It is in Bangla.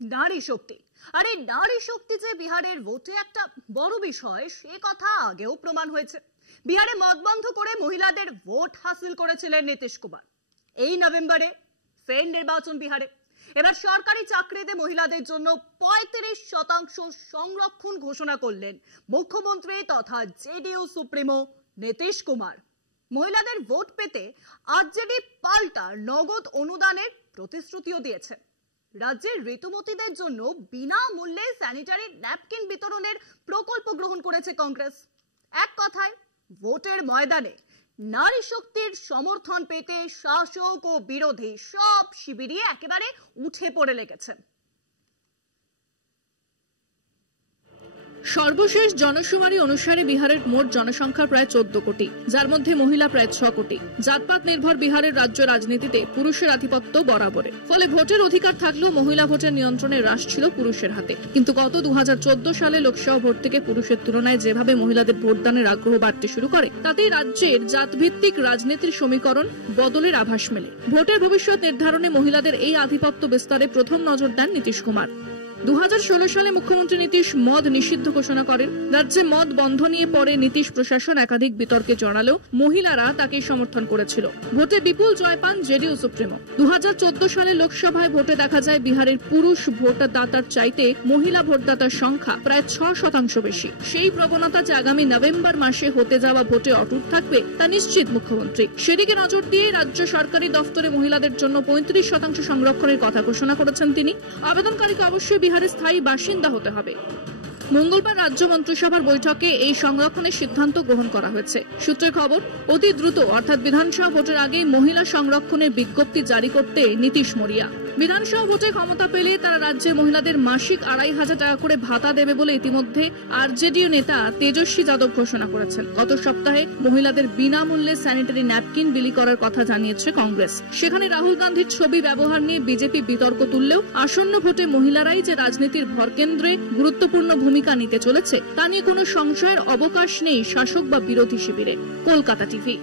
নারী শক্তি। আরে নারী শক্তি যে বিহারের ভোটে একটা বড় বিষয় সে কথা আগেও প্রমাণ হয়েছে। বিহারে মত বন্ধ করে মহিলাদের ভোট হাসিল করেছিলেন নীতিশ কুমার। এই নভেম্বরে ফের নির্বাচন বিহারে। এবার সরকারি চাকরিতে মহিলাদের জন্য 35% সংরক্ষণ ঘোষণা করলেন মুখ্যমন্ত্রী তথা জেডিইউ সুপ্রিমো নীতিশ কুমার। মহিলাদের ভোট পেতে আরজেডি পাল্টা নগদ অনুদানের প্রতিশ্রুতিও দিয়েছে। রাজ্যের ঋতুমতীদের জন্য বিনামূল্যে স্যানিটারি ন্যাপকিন বিতরণের প্রকল্প গ্রহণ করেছে কংগ্রেস। এক কথায় ভোটের ময়দানে নারী শক্তির সমর্থন পেতে শাসক ও বিরোধী সব শিবিরই একেবারে উঠে পড়ে লেগেছে। সর্বশেষ জনশুমারি অনুসারে বিহারের মোট জনসংখ্যা প্রায় 14 কোটি, যার মধ্যে মহিলা প্রায় 6 কোটি। জাতপাত নির্ভর বিহারের রাজ্য রাজনীতিতে পুরুষের আধিপত্য বরাবরে, ফলে ভোটের অধিকার থাকলেও মহিলা ভোটের নিয়ন্ত্রণের রাশ ছিল পুরুষের হাতে। কিন্তু গত 2014 সালে লোকসভা ভোট থেকে পুরুষের তুলনায় যেভাবে মহিলাদের ভোটদানের আগ্রহ বাড়তে শুরু করে, তাতেই রাজ্যের জাতভিত্তিক রাজনীতির সমীকরণ বদলের আভাস মেলে। ভোটের ভবিষ্যৎ নির্ধারণে মহিলাদের এই আধিপত্য বিস্তারে প্রথম নজর দেন নীতিশ কুমার। 2016 সালে মুখ্যমন্ত্রী নীতিশ মদ নিষিদ্ধ ঘোষণা করেন। রাজ্যে মদ বন্ধ নিয়ে পরে নীতিশ প্রশাসন একাধিক বিতর্কে জড়ালেও মহিলারা তাকে সমর্থন করেছিল। ভোটে বিপুল জয় পান জেডিইউ সুপ্রিমো। 2014 সালে লোকসভায় ভোটে দেখা যায় বিহারের পুরুষ ভোটদাতার চাইতে মহিলা ভোটদাতার সংখ্যা প্রায় 6% বেশি। সেই প্রবণতা যে আগামী নভেম্বর মাসে হতে যাওয়া ভোটে অটুট থাকবে তা নিশ্চিত মুখ্যমন্ত্রী। সেদিকে নজর দিয়ে রাজ্য সরকারি দফতরে মহিলাদের জন্য 35% সংরক্ষণের কথা ঘোষণা করেছেন তিনি। আবেদনকারীকে অবশ্যই বিহারের স্থায়ী বাসিন্দা হতে হবে। মঙ্গলবার রাজ্য মন্ত্রিসভার বৈঠকে এই সংরক্ষণের সিদ্ধান্ত গ্রহণ করা হয়েছে। সূত্রের খবর, অতি দ্রুত অর্থাৎ বিধানসভা ভোটের আগেই মহিলা সংরক্ষণের বিজ্ঞপ্তি জারি করতে নীতিশ মরিয়া। বিধানসভা ভোটে ক্ষমতা পেলে তারা রাজ্যের মহিলাদের মাসিক 2500 টাকা করে ভাতা দেবে বলে ইতিমধ্যে আরজেডি নেতা তেজস্বী যাদব ঘোষণা করেছেন। গত সপ্তাহে মহিলাদের বিনামূল্যে স্যানিটারি ন্যাপকিন বিলি করার কথা জানিয়েছে কংগ্রেস। সেখানে রাহুল গান্ধীর ছবি ব্যবহার নিয়ে বিজেপি বিতর্ক তুললেও আসন্ন ভোটে মহিলারাই যে রাজনীতির ভরকেন্দ্রে গুরুত্বপূর্ণ ভূমিকা নিতে চলেছে তা নিয়ে কোনো সংশয়ের অবকাশ নেই শাসক বা বিরোধী শিবিরে। কলকাতা টিভি।